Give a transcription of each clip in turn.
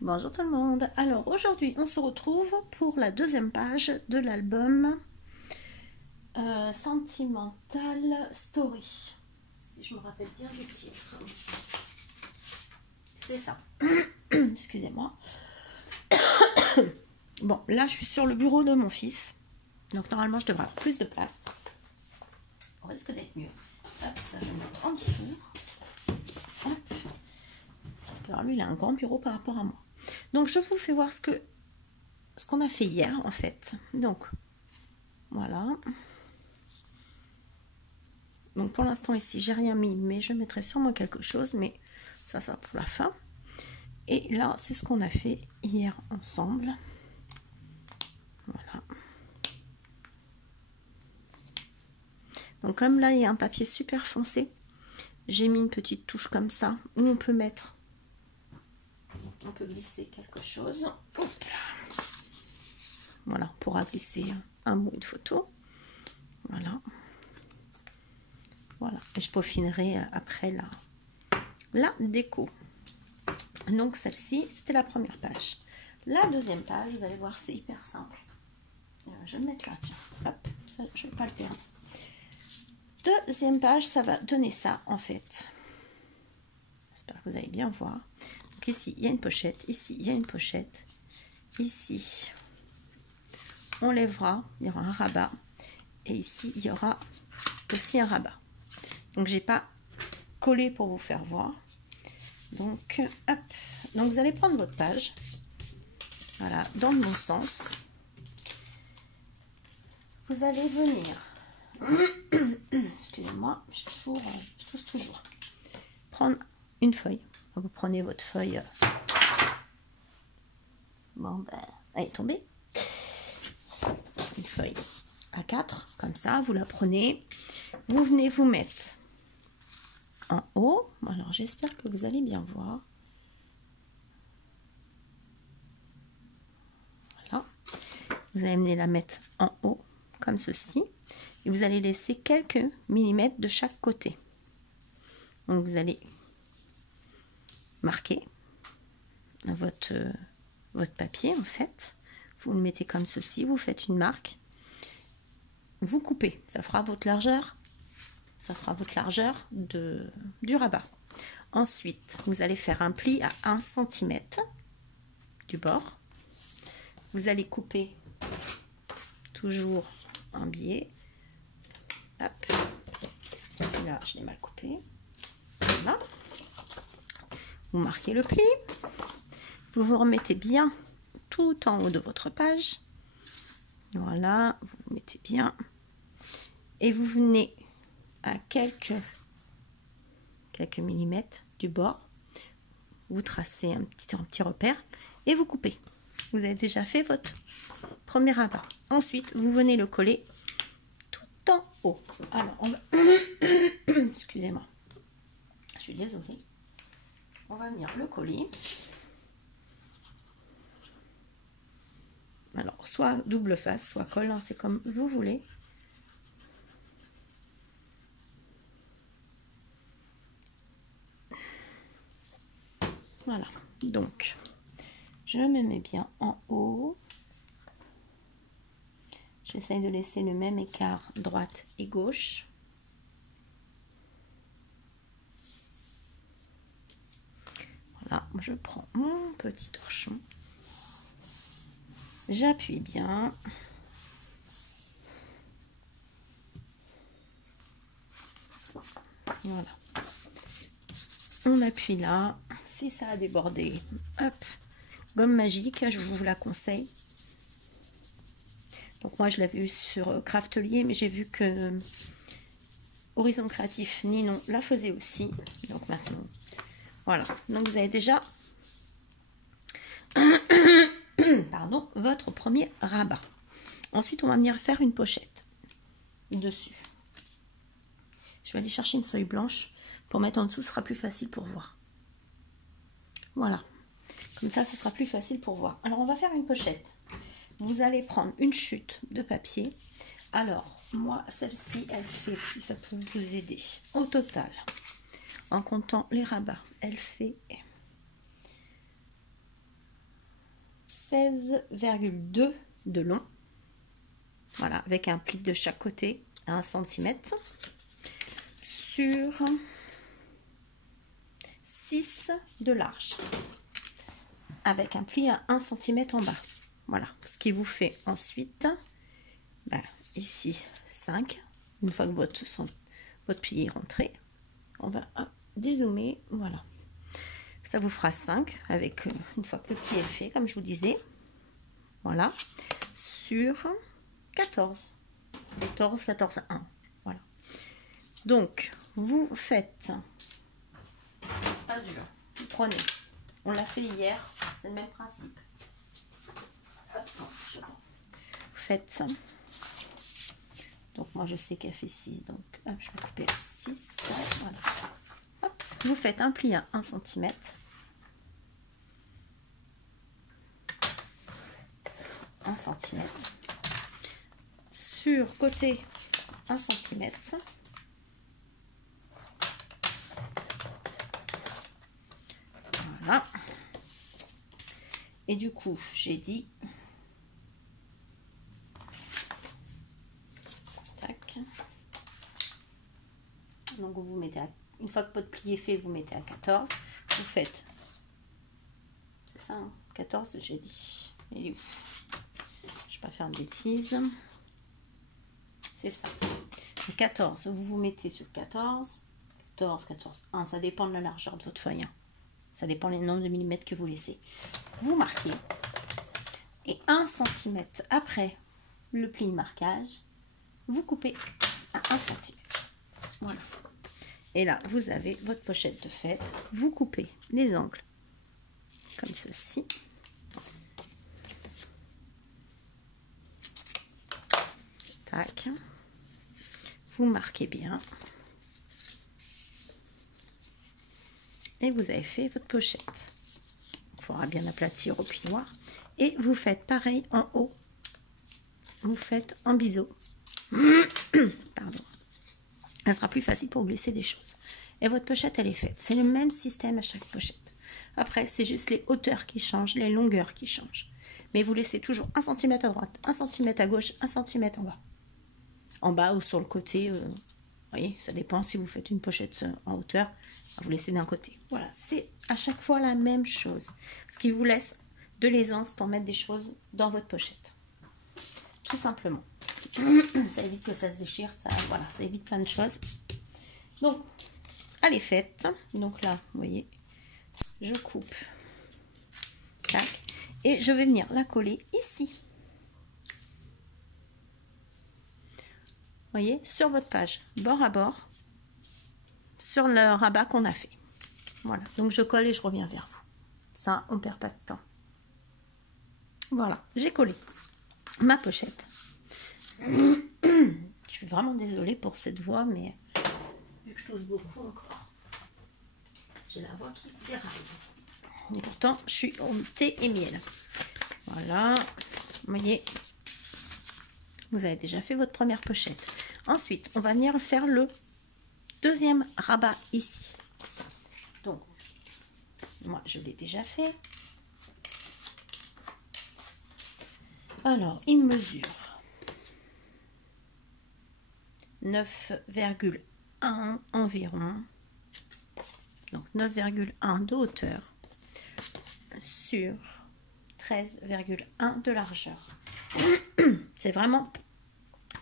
Bonjour tout le monde. Alors aujourd'hui on se retrouve pour la deuxième page de l'album Sentimental Story. Si je me rappelle bien du titre. C'est ça. Excusez-moi. Bon, là je suis sur le bureau de mon fils. Donc normalement je devrais avoir plus de place. On risque d'être mieux. Hop, ça je vais mettre en dessous. Hop. Parce que alors lui il a un grand bureau par rapport à moi. Donc je vous fais voir ce qu'on a fait hier en fait. Donc voilà. Donc pour l'instant ici j'ai rien mis, mais je mettrai sûrement quelque chose, mais ça pour la fin. Et là c'est ce qu'on a fait hier ensemble. Voilà. Donc comme là il y a un papier super foncé, j'ai mis une petite touche comme ça où on peut mettre, on peut glisser quelque chose. Hop là. Voilà, on pourra glisser un mot, une photo. Voilà. Voilà, et je peaufinerai après la déco. Donc celle-ci, c'était la première page. La deuxième page, vous allez voir, c'est hyper simple. Je vais le mettre là, tiens. Hop, ça, je ne vais pas le perdre. Deuxième page, ça va donner ça, en fait. J'espère que vous allez bien voir. Donc ici, il y a une pochette. Ici, il y a une pochette. Ici, on lèvera. Il y aura un rabat. Et ici, il y aura aussi un rabat. Donc, j'ai pas collé pour vous faire voir. Donc, hop. Donc, vous allez prendre votre page. Voilà, dans le bon sens. Vous allez venir. Excusez-moi, je tousse toujours. Prendre une feuille. Vous prenez votre feuille. Bon, ben, elle est tombée. Une feuille A4, comme ça, vous la prenez. Vous venez vous mettre en haut. Alors, j'espère que vous allez bien voir. Voilà. Vous allez venir la mettre en haut, comme ceci. Et vous allez laisser quelques millimètres de chaque côté. Donc, vous allez marquer votre papier, en fait. Vous le mettez comme ceci. Vous faites une marque. Vous coupez. Ça fera votre largeur. Ça fera votre largeur du rabat. Ensuite, vous allez faire un pli à 1 cm du bord. Vous allez couper toujours un biais. Hop. Là, je l'ai mal coupé. Voilà. Vous marquez le pli. Vous vous remettez bien tout en haut de votre page. Voilà. Vous vous mettez bien. Et vous venez à quelques millimètres du bord. Vous tracez un petit repère et vous coupez. Vous avez déjà fait votre premier rabat. Ensuite, vous venez le coller tout en haut. Alors, on va... Excusez-moi. Je suis désolée. On va venir le coller. Alors, soit double face, soit colle. Hein, c'est comme vous voulez. Voilà. Donc, je me mets bien en haut. J'essaye de laisser le même écart droite et gauche. Voilà, je prends mon petit torchon. J'appuie bien. Voilà. On appuie là. Si ça a débordé, hop, gomme magique, je vous la conseille. Donc moi je l'ai vu sur Craftelier, mais j'ai vu que Horizon Créatif Ninon la faisait aussi. Donc maintenant, voilà. Donc vous avez déjà pardon, votre premier rabat. Ensuite on va venir faire une pochette dessus. Je vais aller chercher une feuille blanche pour mettre en dessous, ce sera plus facile pour voir. Voilà. Comme ça, ce sera plus facile pour voir. Alors, on va faire une pochette. Vous allez prendre une chute de papier. Alors, moi, celle-ci, elle fait, si ça peut vous aider, au total, en comptant les rabats, elle fait 16,2 de long. Voilà, avec un pli de chaque côté à 1 cm. Sur 6 de large. Avec un pli à 1 cm en bas. Voilà, ce qui vous fait ensuite, ici 5. Une fois que votre pli est rentré, on va dézoomer, voilà. Ça vous fera 5 avec, une fois que le pli est fait, comme je vous disais, voilà, sur 14, 1, voilà. Donc, vous faites, pas dur, vous prenez, on l'a fait hier, c'est le même principe. Vous faites ça. Donc moi je sais qu'elle fait 6, donc hop, je vais couper à 6. Voilà. Hop, vous faites un pli à 1 cm. Sur côté 1 cm. Voilà. Et du coup, j'ai dit... Tac. Donc vous mettez à... Une fois que votre pli est fait, vous mettez à 14. Vous faites... C'est ça, hein, 14, j'ai dit. Il est où? Je ne vais pas faire de bêtises. C'est ça. 14, vous vous mettez sur 14. 14, 14, 1. Ça dépend de la largeur de votre feuille. Hein. Ça dépend des nombres de millimètres que vous laissez. Vous marquez. Et 1 cm après le pli de marquage, vous coupez à 1 cm. Voilà. Et là, vous avez votre pochette de fête. Vous coupez les angles comme ceci. Tac. Vous marquez bien. Et vous avez fait votre pochette. Il faudra bien aplatir au plioir. Et vous faites pareil en haut. Vous faites en biseau. Pardon. Ça sera plus facile pour glisser des choses. Et votre pochette, elle est faite. C'est le même système à chaque pochette. Après, c'est juste les hauteurs qui changent, les longueurs qui changent. Mais vous laissez toujours 1 cm à droite, 1 cm à gauche, 1 cm en bas. En bas ou sur le côté, vous voyez, ça dépend si vous faites une pochette en hauteur, vous laissez d'un côté. Voilà, c'est à chaque fois la même chose. Ce qui vous laisse de l'aisance pour mettre des choses dans votre pochette. Tout simplement. Ça évite que ça se déchire, voilà, ça évite plein de choses. Donc, elle est faite. Donc là, vous voyez, je coupe. Tac. Et je vais venir la coller ici. Vous voyez, sur votre page, bord à bord, sur le rabat qu'on a fait. Voilà, donc je colle et je reviens vers vous. Ça, on ne perd pas de temps. Voilà, j'ai collé ma pochette. Je suis vraiment désolée pour cette voix, mais vu que je tousse beaucoup encore, j'ai la voix qui déraille. Et pourtant, je suis au thé et miel. Voilà, vous voyez, vous avez déjà fait votre première pochette. Ensuite, on va venir faire le deuxième rabat ici. Donc, moi, je l'ai déjà fait. Alors, il mesure 9,1 environ. Donc, 9,1 de hauteur sur 13,1 de largeur. C'est vraiment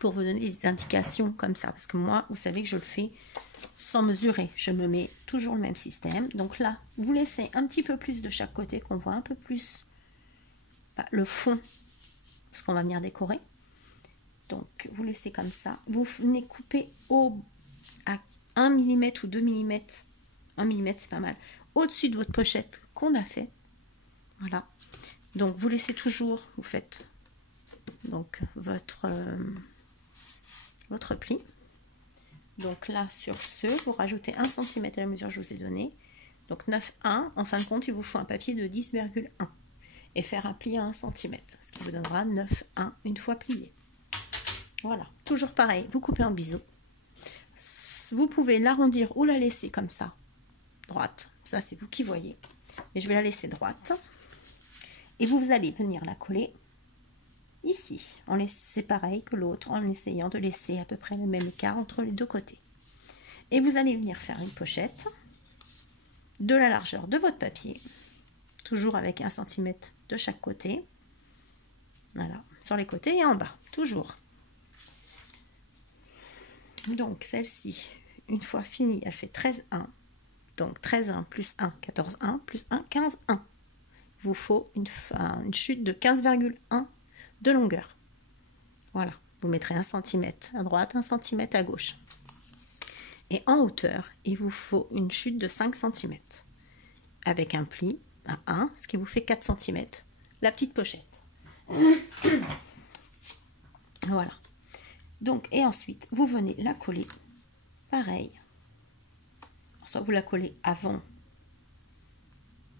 pour vous donner des indications comme ça. Parce que moi, vous savez que je le fais sans mesurer. Je me mets toujours le même système. Donc là, vous laissez un petit peu plus de chaque côté, qu'on voit un peu plus le fond, ce qu'on va venir décorer. Donc, vous laissez comme ça. Vous venez couper à 1 mm ou 2 mm. 1 mm, c'est pas mal. Au-dessus de votre pochette qu'on a fait. Voilà. Donc, vous laissez toujours, vous faites donc votre pli. Donc là, sur ce, vous rajoutez 1 cm à la mesure que je vous ai donnée. Donc 9,1. En fin de compte, il vous faut un papier de 10,1. Et faire un pli à 1 cm. Ce qui vous donnera 9,1 une fois plié. Voilà. Toujours pareil, vous coupez en biseau. Vous pouvez l'arrondir ou la laisser comme ça, droite. Ça, c'est vous qui voyez. Et je vais la laisser droite. Et vous allez venir la coller ici. C'est pareil que l'autre, en essayant de laisser à peu près le même écart entre les deux côtés. Et vous allez venir faire une pochette de la largeur de votre papier, toujours avec 1 cm de chaque côté. Voilà, sur les côtés et en bas, toujours. Donc celle-ci, une fois finie, elle fait 13,1. Donc 13,1 plus 1, 14,1 plus 1, 15,1. Il vous faut une chute de 15,1 de longueur. Voilà, vous mettrez 1 cm à droite, 1 cm à gauche. Et en hauteur, il vous faut une chute de 5 cm avec un pli à 1, ce qui vous fait 4 cm. La petite pochette. Voilà. Donc, et ensuite, vous venez la coller pareil. Soit vous la collez avant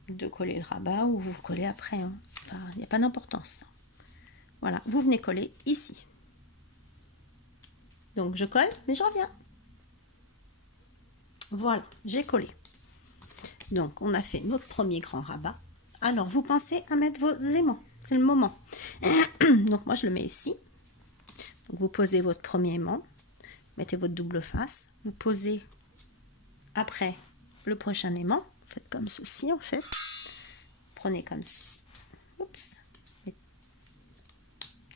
de coller le rabat ou vous collez après. Hein. Il n'y a pas d'importance. Voilà, vous venez coller ici. Donc, je colle, mais je reviens. Voilà, j'ai collé. Donc, on a fait notre premier grand rabat. Alors, vous pensez à mettre vos aimants. C'est le moment. Donc, moi, je le mets ici. Donc, vous posez votre premier aimant. Mettez votre double face. Vous posez après le prochain aimant. Vous faites comme ceci, en fait. Prenez comme ceci. Oups.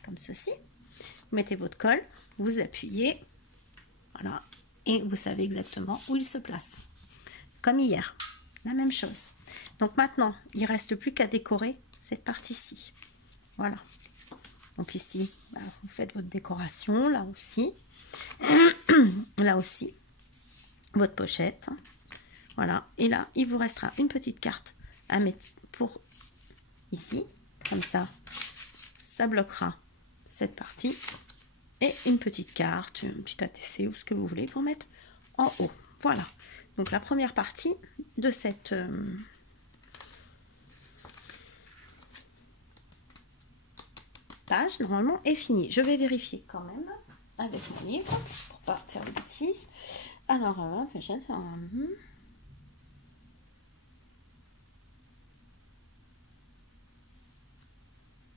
Comme ceci. Vous mettez votre colle. Vous appuyez. Voilà. Et vous savez exactement où il se place. Comme hier. La même chose. Donc maintenant, il ne reste plus qu'à décorer cette partie-ci. Voilà. Donc ici, vous faites votre décoration. Là aussi. Là aussi. Votre pochette. Voilà. Et là, il vous restera une petite carte à mettre pour ici. Comme ça, ça bloquera cette partie. Et une petite carte, une petite ATC ou ce que vous voulez pour mettre en haut. Voilà. Donc la première partie de cette page, normalement, est finie. Je vais vérifier quand même avec mon livre pour pas faire de bêtises. Alors,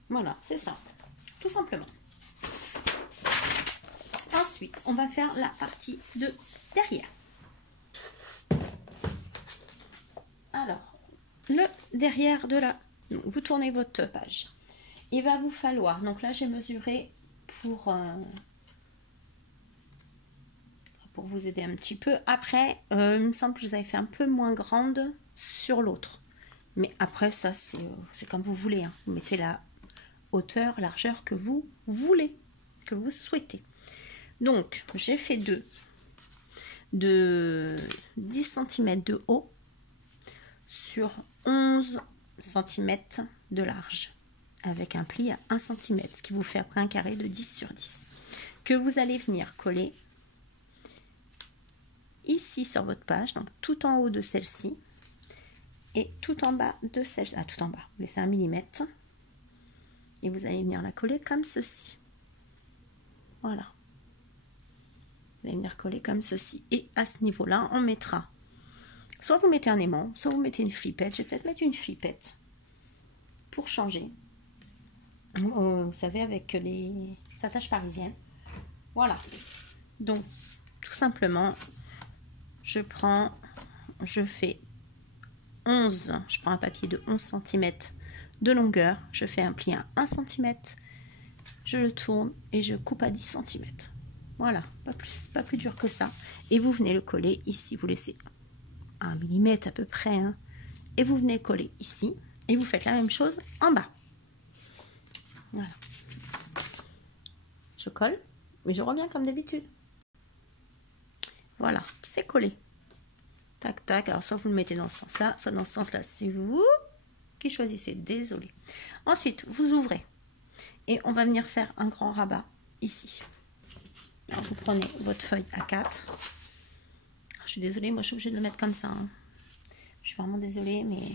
voilà, c'est ça. Tout simplement. Ensuite, on va faire la partie de derrière. Alors, le derrière de la... Vous tournez votre page. Il va vous falloir... Donc là, j'ai mesuré pour vous aider un petit peu. Après, il me semble que je vous avais fait un peu moins grande sur l'autre. Mais après, ça, c'est comme vous voulez. Hein. Vous mettez la hauteur, largeur que vous voulez, que vous souhaitez. Donc, j'ai fait de 10 cm de haut sur 11 cm de large avec un pli à 1 cm, ce qui vous fait après un carré de 10 sur 10 que vous allez venir coller ici sur votre page, donc tout en haut de celle-ci et tout en bas de celle-ci. Ah, tout en bas, vous laissez 1 mm et vous allez venir la coller comme ceci. Voilà. Vous allez venir coller comme ceci. Et à ce niveau-là, on mettra, soit vous mettez un aimant, soit vous mettez une flippette. Je vais peut-être mettre une flippette pour changer. Vous savez, avec les attaches parisiennes. Voilà. Donc, tout simplement, je fais 11, je prends un papier de 11 cm de longueur. Je fais un pli à 1 cm. Je le tourne et je coupe à 10 cm. Voilà, pas plus dur que ça. Et vous venez le coller ici, vous laissez 1 mm à peu près. Hein, et vous venez le coller ici. Et vous faites la même chose en bas. Voilà. Je colle, mais je reviens comme d'habitude. Voilà, c'est collé. Tac, tac. Alors, soit vous le mettez dans ce sens-là, soit dans ce sens-là. C'est vous qui choisissez. Désolé. Ensuite, vous ouvrez. Et on va venir faire un grand rabat ici. Alors, vous prenez votre feuille A4. Je suis désolée, moi je suis obligée de le mettre comme ça. Hein. Je suis vraiment désolée, mais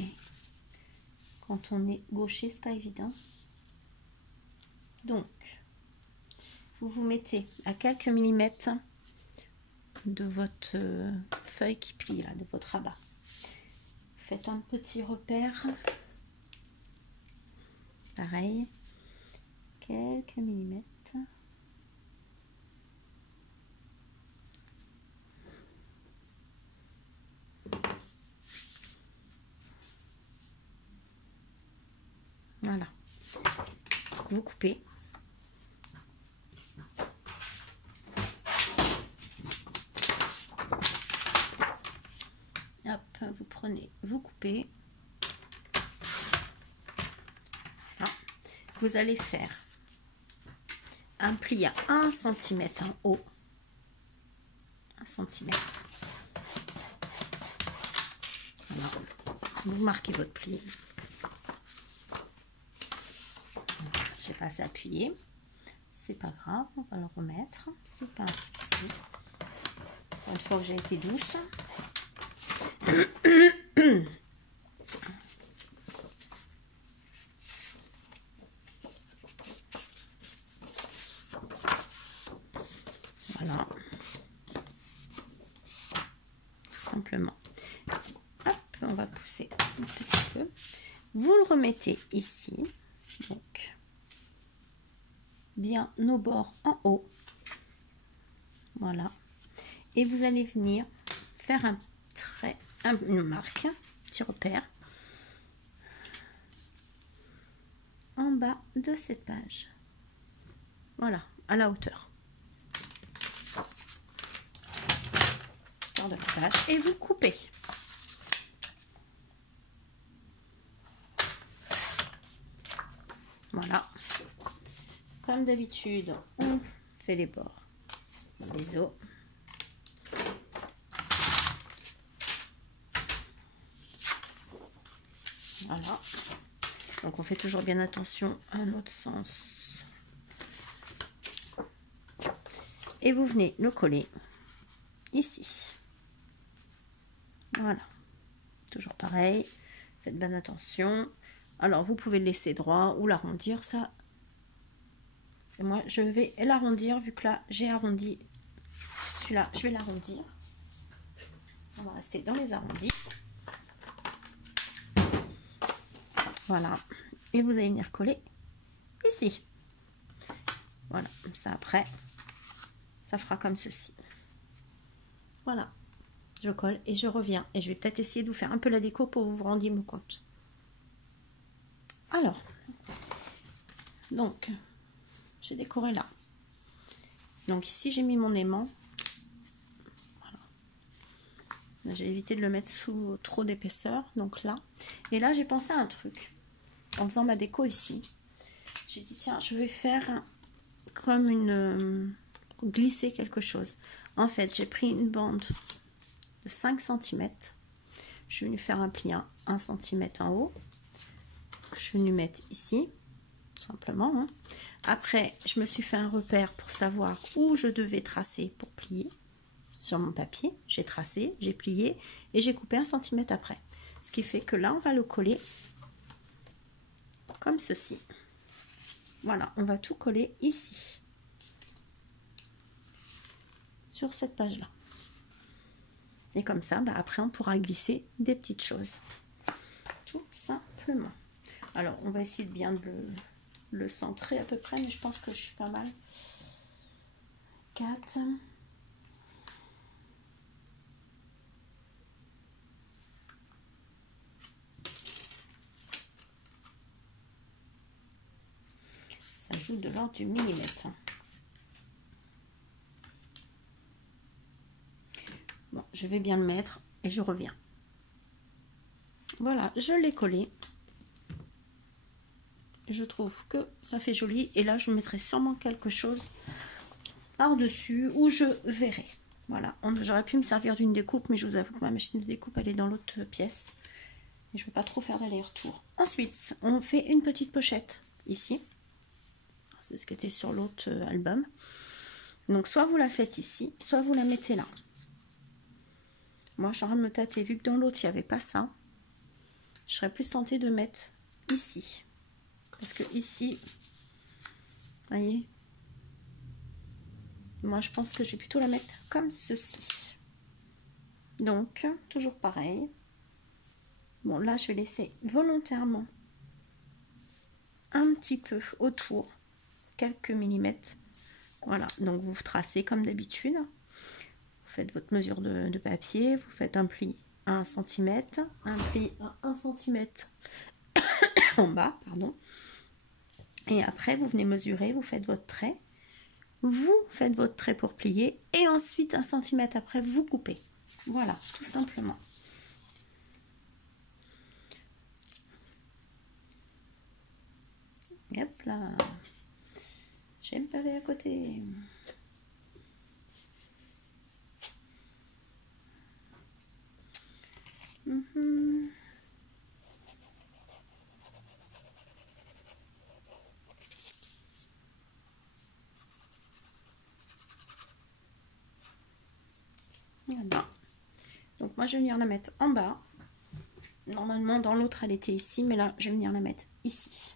quand on est gaucher, c'est pas évident. Donc, vous vous mettez à quelques millimètres de votre feuille qui plie, là, de votre rabat. Faites un petit repère. pareil, quelques millimètres. Voilà, vous coupez. Hop, vous prenez, vous coupez. Voilà. Vous allez faire un pli à 1 cm en haut. 1 cm. Voilà. Vous marquez votre pli. J'ai pas assez appuyé. C'est pas grave, on va le remettre. C'est pas un souci. Une fois que j'ai été douce. Voilà. Tout simplement. Hop, on va pousser un petit peu. Vous le remettez ici. Donc, bien nos bords en haut. Voilà. Et vous allez venir faire un trait, une marque, un petit repère en bas de cette page. Voilà, à la hauteur de la page. Et vous coupez. Voilà. Comme d'habitude, on fait les bords, les os. Voilà. Donc on fait toujours bien attention à notre sens. Et vous venez le coller ici. Voilà. Toujours pareil. Faites bien attention. Alors vous pouvez le laisser droit ou l'arrondir, ça. Et moi je vais l'arrondir vu que là j'ai arrondi. Celui-là, je vais l'arrondir. On va rester dans les arrondis. Voilà. Et vous allez venir coller ici. Voilà. Ça après, ça fera comme ceci. Voilà. Je colle et je reviens. Et je vais peut-être essayer de vous faire un peu la déco pour que vous vous rendiez compte. Alors, donc, j'ai décoré là. Donc ici, j'ai mis mon aimant. Voilà. J'ai évité de le mettre sous trop d'épaisseur. Donc là. Et là, j'ai pensé à un truc. En faisant ma déco ici. J'ai dit, tiens, je vais faire comme une... glisser quelque chose. En fait, j'ai pris une bande de 5 cm. Je suis venue faire un pli à 1 cm en haut. Je suis venue mettre ici, tout simplement. Hein. Après, je me suis fait un repère pour savoir où je devais tracer pour plier. Sur mon papier, j'ai tracé, j'ai plié et j'ai coupé 1 cm après. Ce qui fait que là, on va le coller comme ceci. Voilà, on va tout coller ici. Sur cette page-là. Et comme ça, bah, après, on pourra glisser des petites choses. Tout simplement. Alors, on va essayer de bien le centrer à peu près, mais je pense que je suis pas mal. 4. Ça joue de l'ordre du millimètre. Bon, je vais bien le mettre et je reviens. Voilà, je l'ai collé. Je trouve que ça fait joli. Et là, je mettrai sûrement quelque chose par-dessus où je verrai. Voilà, j'aurais pu me servir d'une découpe, mais je vous avoue que ma machine de découpe, elle est dans l'autre pièce. Et je ne veux pas trop faire d'aller-retour. Ensuite, on fait une petite pochette ici. C'est ce qui était sur l'autre album. Donc, soit vous la faites ici, soit vous la mettez là. Moi, je suis en train de me tâter. Vu que dans l'autre, il n'y avait pas ça, je serais plus tentée de mettre ici. Parce que ici, vous voyez, moi, je pense que je vais plutôt la mettre comme ceci. Donc, toujours pareil. Bon, là, je vais laisser volontairement un petit peu autour, quelques millimètres. Voilà, donc vous tracez comme d'habitude. Vous faites votre mesure de papier, vous faites un pli à 1 cm, un pli à 1 cm en bas, pardon. Et après, vous venez mesurer, vous faites votre trait. Vous faites votre trait pour plier et ensuite 1 cm après, vous coupez. Voilà, tout simplement. Hop là. J'aime pas aller à côté. Voilà. Donc moi je vais venir la mettre en bas. Normalement dans l'autre elle était ici, mais là je vais venir la mettre ici.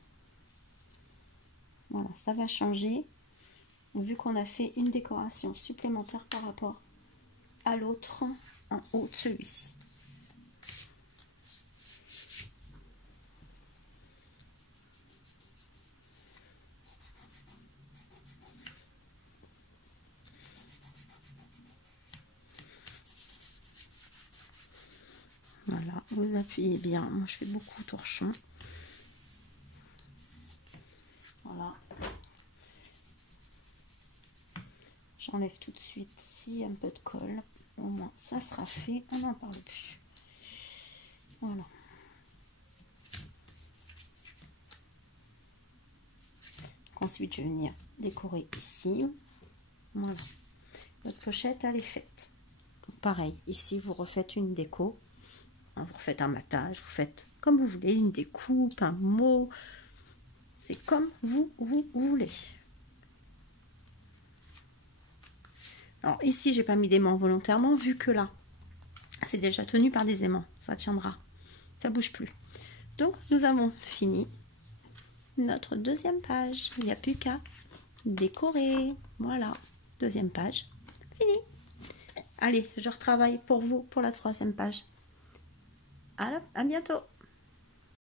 Voilà, ça va changer. Vu qu'on a fait une décoration supplémentaire par rapport à l'autre en haut de celui-ci. Voilà, vous appuyez bien. Moi je fais beaucoup torchon. Voilà. J'enlève tout de suite s'il y a un peu de colle. Au moins ça sera fait, on n'en parle plus. Voilà. Ensuite je vais venir décorer ici. Voilà. Votre pochette elle est faite. Donc, pareil, ici vous refaites une déco. Vous refaites un matage, vous faites comme vous voulez, une découpe, un mot. C'est comme vous voulez. Alors ici, j'ai pas mis d'aimant volontairement, vu que là, c'est déjà tenu par des aimants. Ça tiendra, ça bouge plus. Donc, nous avons fini notre deuxième page. Il n'y a plus qu'à décorer. Voilà, deuxième page, fini. Allez, je retravaille pour vous pour la troisième page. À bientôt.